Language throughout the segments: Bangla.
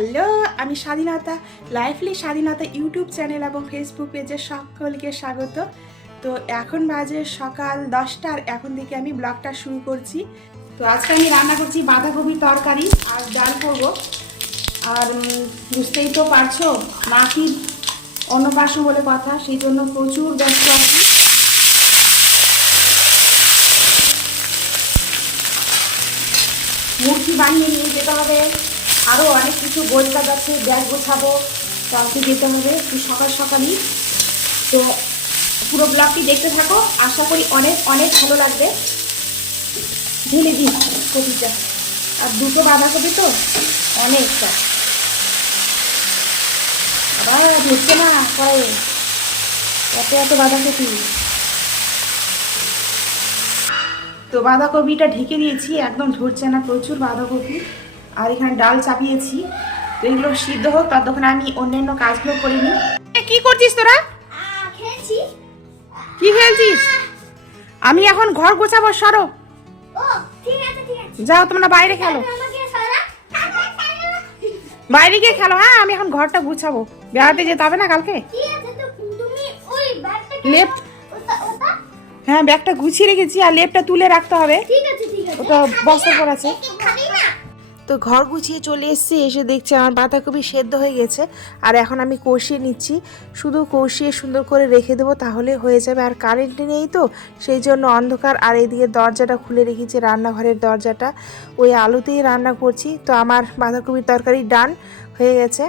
হ্যালো, আমি স্বাধীনতা লাইফলি স্বাধীনতা ইউটিউব চ্যানেল এবং ফেসবুক পেজে সকলকে স্বাগত। তো এখন বাজে সকাল 10টা আর এখন থেকে আমি ব্লগটা শুরু করছি। তো আজকে আমি রান্না করছি বাঁধাকপির তরকারি আর ডাল করব। আর বুঝতেই তো পারছো নাতির অন্নপ্রাশন বলে কথা, সেই জন্য প্রচুর ব্যস্ত আছি। মূর্তি বানিয়ে নিয়ে যেতে হবে, আরও অনেক কিছু গোছগাছ আছে, ব্যাগ গোছাবো, কালকে যেতে হবে সকাল সকালই। তো পুরো ব্লগটি দেখতে থাকো, আশা করি অনেক অনেক ভালো লাগবে। ঢেলে দিই কপিটা, আর দুটো বাঁধাকপি তো অনেকটা, আবার ধরছে না পরে এত এত বাঁধাকপি। তো বাঁধাকপিটা ঢেকে দিয়েছি, একদম ধরছে না, প্রচুর বাঁধাকপি। আর এখানে ডাল চাপিয়েছি। তো এগুলো সিদ্ধ হোক, ততক্ষণ আমি অন্যান্য কাজগুলো করে নিই। কি করছিস তোরা? কি খেলছিস? আমি এখন ঘর গোছাবো, সরো। যাও তোমরা বাইরে খেলো, বাইরে গিয়ে খেলো। হ্যাঁ, আমি এখন ঘরটা গুছাবো, বেড়াতে যেতে হবে না কালকে। লেপ, হ্যাঁ ব্যাগটা গুছিয়ে রেখেছি, আর লেপটা তুলে রাখতে হবে, ওটা বস্তার পর আছে। তো ঘর গুছিয়ে চলে এসেছি, এসে দেখছি আমার বাঁধাকপি সেদ্ধ হয়ে গেছে। আর এখন আমি কষিয়ে নিচ্ছি, শুধু কষিয়ে সুন্দর করে রেখে দেবো, তাহলে হয়ে যাবে। আর কারেন্ট নেই তো, সেই জন্য অন্ধকার। আর এইদিকে দরজাটা খুলে রেখেছি, রান্নাঘরের দরজাটা, ওই আলুতেই রান্না করছি। তো আমার বাঁধাকপির তরকারি ডান হয়ে গেছে।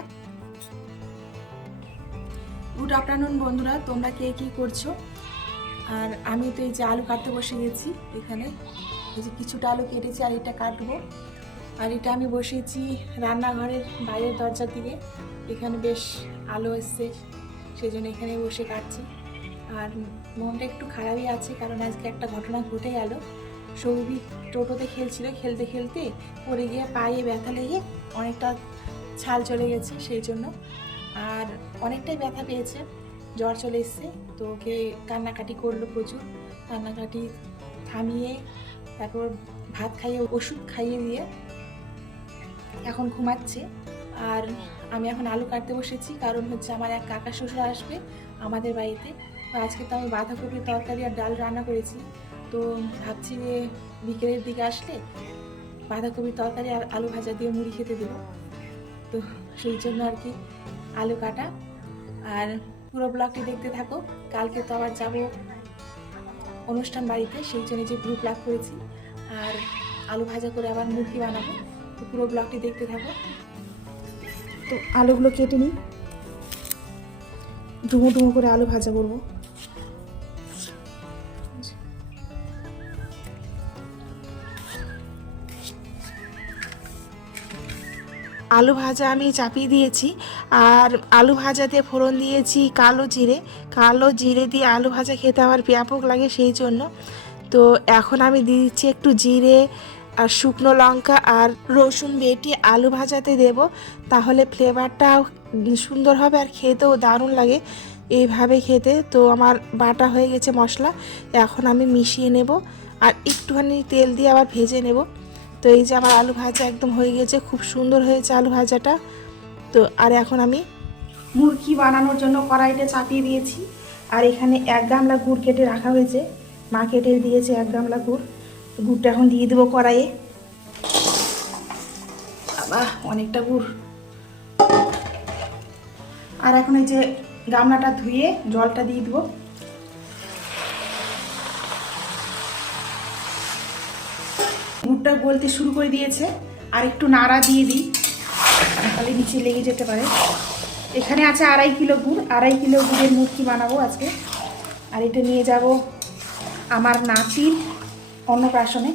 গুড আফটারনুন বন্ধুরা, তোমরা কে কী করছো? আর আমি তো এই যে আলু কাটতে বসে গেছি, এখানে এই যে কিছুটা আলু কেটেছি আর এটা কাটবো। আর এটা আমি বসেছি রান্নাঘরের বাইরের দরজার দিকে, এখানে বেশ আলো এসছে, সেই জন্য এখানে বসে কাটছি। আর মনটা একটু খারাপই আছে, কারণ আজকে একটা ঘটনা ঘটে গেল। সৌভিক টোটোতে খেলছিল, খেলতে খেলতে পড়ে গিয়ে পায়ে ব্যথা লেগে অনেকটা ছাল চলে গেছে, সেই জন্য। আর অনেকটাই ব্যথা পেয়েছে, জ্বর চলে এসছে। তো ওকে কান্নাকাটি করলো প্রচুর, কান্নাকাটি থামিয়ে তারপর ভাত খাইয়ে ওষুধ খাইয়ে দিয়ে এখন ঘুমাচ্ছে। আর আমি এখন আলু কাটতে বসেছি, কারণ হচ্ছে আমার এক কাকা শ্বশুর আসবে আমাদের বাড়িতে। তো আজকে তো আমি বাঁধাকপির তরকারি আর ডাল রান্না করেছি, তো ভাবছি যে বিকেলের দিকে আসলে বাঁধাকপির তরকারি আর আলু ভাজা দিয়ে মুড়ি খেতে দেবো। তো সেই জন্য আর কি আলু কাটা। আর পুরো ব্লগটি দেখতে থাকো, কালকে তো আবার যাব অনুষ্ঠান বাড়িতে, সেই জন্য যে গ্রুপ লাগ করেছি। আর আলু ভাজা করে আবার মুরগি বানাবো, তো পুরো ব্লগটি দেখতে থাকো। তো আলুগুলো কেটে নিই, ডুমো ডুমো করে আলু ভাজা করবো। আলু ভাজা আমি চাপিয়ে দিয়েছি, আর আলু ভাজাতে ফোড়ন দিয়েছি কালো জিরে। কালো জিরে দিয়ে আলু ভাজা খেতে আমার ব্যাপক লাগে, সেই জন্য। তো এখন আমি দিয়ে দিচ্ছি একটু জিরে আর শুকনো লঙ্কা আর রসুন বেটে আলু ভাজাতে দেব, তাহলে ফ্লেভারটাও সুন্দর হবে আর খেতেও দারুণ লাগে এইভাবে খেতে। তো আমার বাটা হয়ে গেছে মশলা, এখন আমি মিশিয়ে নেব আর একটুখানি তেল দিয়ে আবার ভেজে নেব। তো এই যে আমার আলু ভাজা একদম হয়ে গেছে, খুব সুন্দর হয়েছে আলু ভাজাটা। তো আর এখন আমি মুরগি বানানোর জন্য কড়াইটা চাপিয়ে দিয়েছি। আর এখানে 1 গামলা গুড় কেটে রাখা হয়েছে, মা কেটে দিয়েছে 1 গামলা গুড়। গুড়টা এখন দিয়ে দেবো কড়াইয়ে। বাহ, অনেকটা গুড়। আর এখন এই যে গামলাটা ধুয়ে জলটা দিয়ে দেবো। গুড়টা গলতে শুরু করে দিয়েছে, আর একটু নাড়া দিয়ে দিই, তাহলে নিচে লেগে যেতে পারে। এখানে আছে 2.5 কিলো গুড়, 2.5 কিলো গুড়ের মুরগি বানাবো আজকে। আর এটা নিয়ে যাব আমার নাতির অন্নপ্রাশনে।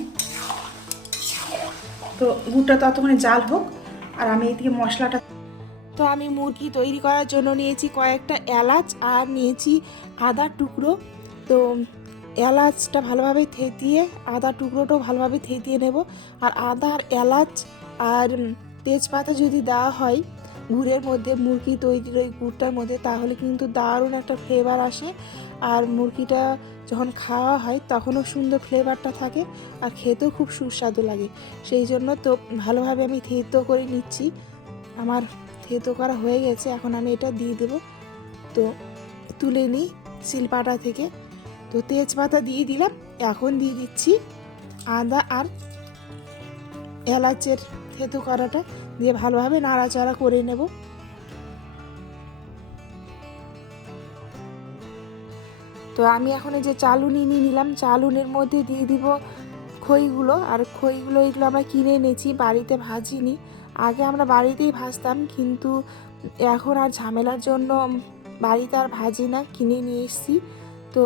তো গুড়টা ততক্ষণে জাল হোক, আর আমি এদিকে মশলাটা। তো আমি মুরগি তৈরি করার জন্য নিয়েছি কয়েকটা এলাচ আর নিয়েছি আদার টুকরো। তো এলাচটা ভালোভাবে থেতিয়ে, আদা টুকরোটাও ভালোভাবে থেতিয়ে নেব। আর আদা আর এলাচ আর তেজপাতা যদি দেওয়া হয় গুড়ের মধ্যে, মুরগি তৈরির ওই গুড়টার মধ্যে, তাহলে কিন্তু দারুণ একটা ফ্লেভার আসে। আর মুরগিটা যখন খাওয়া হয় তখনও সুন্দর ফ্লেভারটা থাকে, আর খেতেও খুব সুস্বাদু লাগে। সেই জন্য তো ভালোভাবে আমি থেতো করে নিচ্ছি। আমার থেতো করা হয়ে গেছে, এখন আমি এটা দিয়ে দেব। তো তুলে নিই শিলপাটা থেকে। তো তেজপাতা দিয়ে দিলাম, এখন দিয়ে দিচ্ছি আদা আর এলাচের থেতো করাটা দিয়ে ভালোভাবে নাড়াচাড়া করে নেব। তো আমি এখন এই যে চালুনি নিয়ে নিলাম, চালুনির মধ্যে দিয়ে দিব খইগুলো। আর খইগুলো এগুলো আমরা কিনে এনেছি, বাড়িতে ভাজিনি। আগে আমরা বাড়িতেই ভাজতাম, কিন্তু এখন আর ঝামেলার জন্য বাড়িতে আর ভাজি না, কিনে নিয়ে এসেছি। তো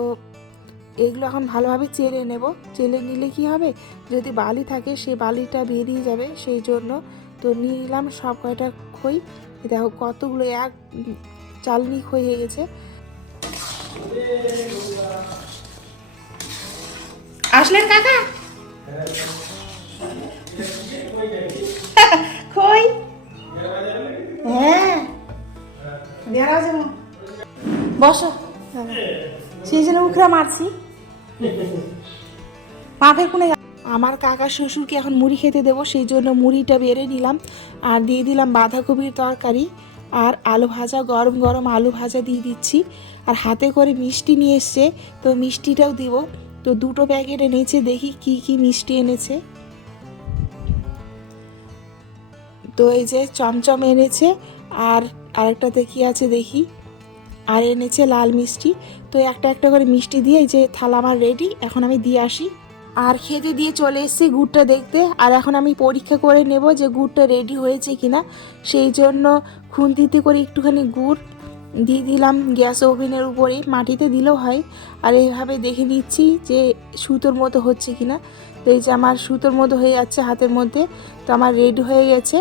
এগুলো এখন ভালোভাবে চেলে নেব। চেলে নিলে কি হবে, যদি বালি থাকে সেই বালিটা বেরিয়ে যাবে, সেই জন্য। তো নিয়ে নিলাম সব কয়টা খই। দেখো কতগুলো এক চালনি খই হয়ে গেছে। আসলেন কাকা? খই হ্যাঁ দেড় আছে, বসো। সেই জন্য উখরা মারছি। মাঠের কোণে আমার কাকা শ্বশুরকে এখন মুড়ি খেতে দেবো, সেই জন্য মুড়িটা বেড়ে নিলাম। আর দিয়ে দিলাম বাঁধাকপির তরকারি আর আলু ভাজা, গরম গরম আলু ভাজা দিয়ে দিচ্ছি। আর হাতে করে মিষ্টি নিয়ে এসছে, তো মিষ্টিটাও দিব। তো দুটো প্যাকেট এনেছে, দেখি কি কি মিষ্টি এনেছে। তো এই যে চমচম এনেছে, আর আরেকটাতে কি আছে দেখি, আর এনেছে লাল মিষ্টি। তো একটা একটা করে মিষ্টি দিয়ে এই যে থালা আমার রেডি, এখন আমি দিয়ে আসি। আর খেতে দিয়ে চলে এসেছি গুড়টা দেখতে। আর এখন আমি পরীক্ষা করে নেব যে গুড়টা রেডি হয়েছে কিনা, সেই জন্য খুন্তিতে করে একটুখানি গুড় দিয়ে দিলাম গ্যাস ওভেনের উপরে, মাটিতে দিলেও হয়। আর এইভাবে দেখে নিচ্ছি যে সুতোর মতো হচ্ছে কিনা। তো এই যে আমার সুতোর মতো হয়ে যাচ্ছে হাতের মধ্যে। তো আমার রেডি হয়ে গেছে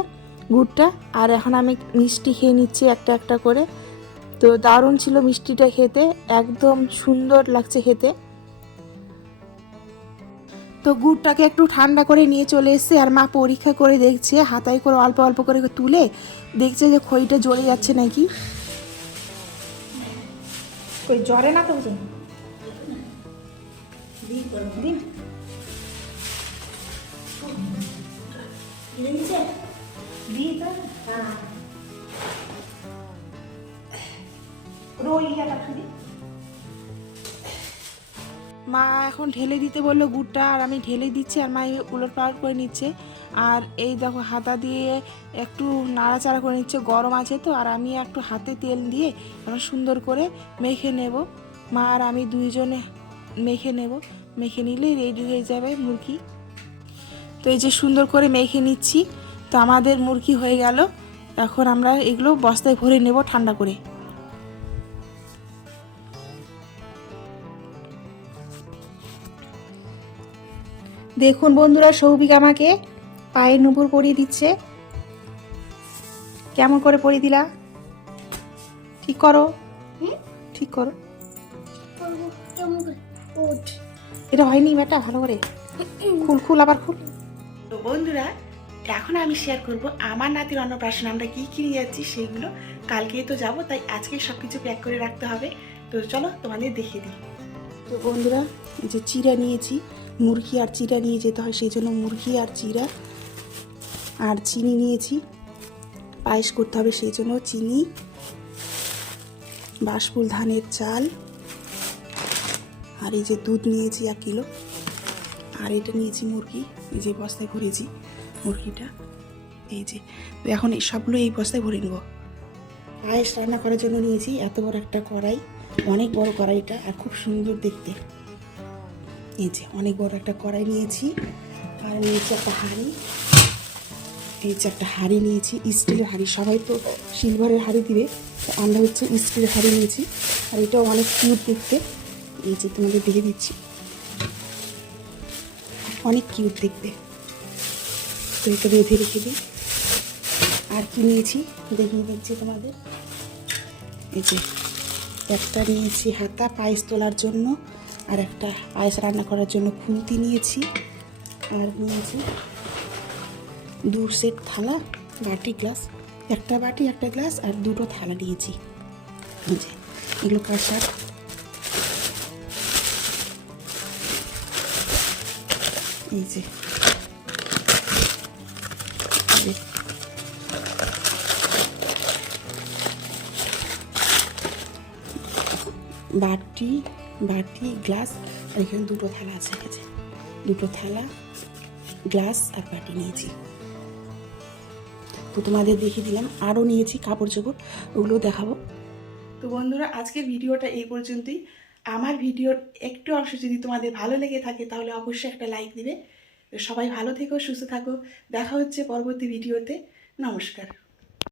গুড়টা। আর এখন আমি মিষ্টি খেয়ে নিচ্ছি একটা একটা করে। তো দারুণ ছিল মিষ্টিটা খেতে, একদম সুন্দর লাগছে খেতে। তো গুড়টাকে একটু ঠান্ডা করে নিয়ে চলে এসেছে। আর মা পরীক্ষা করে দেখছে, হাতায় করে অল্প অল্প করে তুলে দেখছে যে খইটা জ্বলে যাচ্ছে নাকি। ওই জ্বরে না তো মা এখন ঢেলে দিতে বললো গুড়টা, আর আমি ঢেলে দিচ্ছি, আর মা উলট পালট করে নিচ্ছে। আর এই দেখো হাতা দিয়ে একটু নাড়াচাড়া করে নিচ্ছে, গরম আছে তো। আর আমি একটু হাতে তেল দিয়ে এখন সুন্দর করে মেখে নেব। মা আর আমি দুইজনে মেখে নেব, মেখে নিলেই রেডি হয়ে যাবে মুরগি। তো এই যে সুন্দর করে মেখে নিচ্ছি। তো আমাদের মুরগি হয়ে গেল। এখন আমরা এগুলো বস্তায় ভরে নেব ঠান্ডা করে। দেখুন বন্ধুরা, সৌভিক আমাকে পায়ে নুপুর পরিয়ে দিচ্ছে। কেমন করে পরিয়ে দিলা? ঠিক করো, ঠিক করো। এটা হয়নি বেটা, ভালো করে খুল, খুল আবার খুল। তো বন্ধুরা, এখন আমি শেয়ার করব আমার নাতির অন্নপ্রাশন আমরা কি কিনে যাচ্ছি সেইগুলো। কালকেই তো যাব, তাই আজকে সব কিছু প্যাক করে রাখতে হবে। তো চলো তোমাদের দেখিয়ে দিই। তো বন্ধুরা, এই যে চিড়া নিয়েছি, মুরগি আর চিড়া নিয়ে যেতে হয়, সেই জন্য মুরগি আর চিড়া আর চিনি নিয়েছি। পায়েস করতে হবে সেই জন্য চিনি, বাসফুল ধানের চাল, আর এই যে দুধ নিয়েছি 1 কিলো। আর এটা নিয়েছি মুরগি, এই যে বস্তায় ভরেছি মুরগিটা। এই যে এখন এই সবগুলো এই বস্তায় ভরে নেব। পায়েস রান্না করার জন্য নিয়েছি এত বড় একটা কড়াই, অনেক বড় কড়াইটা, আর খুব সুন্দর দেখতে। এই যে অনেক বড় একটা কড়াই নিয়েছি। আর নিয়েছি একটা হাঁড়ি, এই যে একটা হাঁড়ি নিয়েছি, স্টিলের হাঁড়ি। সবাই তো সিলভারের হাঁড়ি দিবে, আমরা হচ্ছে স্টিলের হাঁড়ি নিয়েছি। আর এটাও অনেক কিউট দেখতে। এই যে তোমাদের দেখে দিচ্ছি, অনেক কিউট দেখতে। তো এটা বেঁধে রেখে দিই। আর কি নিয়েছি দেখিয়ে দিচ্ছি তোমাদের। এই যে একটা নিয়েছি হাতা পায়েস তোলার জন্য, আর একটা পায়েস রান্না করার জন্য খুন্তি নিয়েছি। আর নিয়েছি 2 সেট থালা, বাটি গ্লাস, একটা বাটি একটা গ্লাস, আর 2টো থালা নিয়েছি। এই যে এগুলো কাঁসার। এই যে বাটি বাটি গ্লাস, আর এখানে দুটো থালা আছে, আছে দুটো থালা, গ্লাস আর বাটি নিয়েছি। তো তোমাদের দেখিয়ে দিলাম, আরও নিয়েছি কাপড় চোপড়, ওগুলো দেখাবো। তো বন্ধুরা, আজকের ভিডিওটা এই পর্যন্তই। আমার ভিডিওর একটু অংশ যদি তোমাদের ভালো লেগে থাকে তাহলে অবশ্যই একটা লাইক দিবে। সবাই ভালো থেকো, সুস্থ থাকো, দেখা হচ্ছে পরবর্তী ভিডিওতে। নমস্কার।